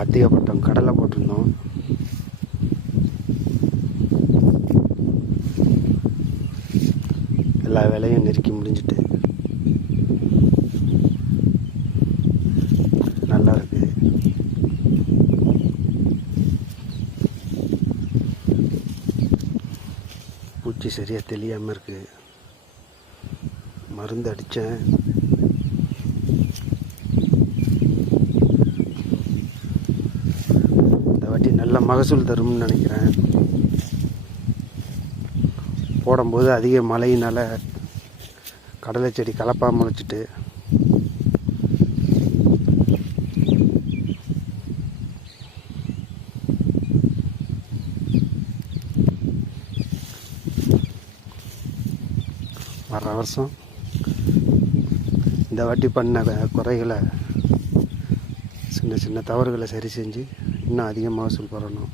நாங்கள் அதிகப்பட்டோம் கடலை போட்டிருந்தோம். எல்லா வேலையும் நெருக்கி முடிஞ்சிட்டு நல்லா இருக்குது. பூச்சி சரியாக தெளியாமல் இருக்குது. மருந்து அடித்தேன். இந்த வாட்டி நல்ல மகசூல் தரும்னு நினைக்கிறேன். போடும்போது அதிக மழையினால் கடலை செடி கலப்பாக முளைச்சிட்டு வர வருஷம் இந்த வாட்டி பண்ண குறைகளை சின்ன சின்ன தவறுகளை சரி செஞ்சு இன்னும் அதிக மகசூல் பெறணும்.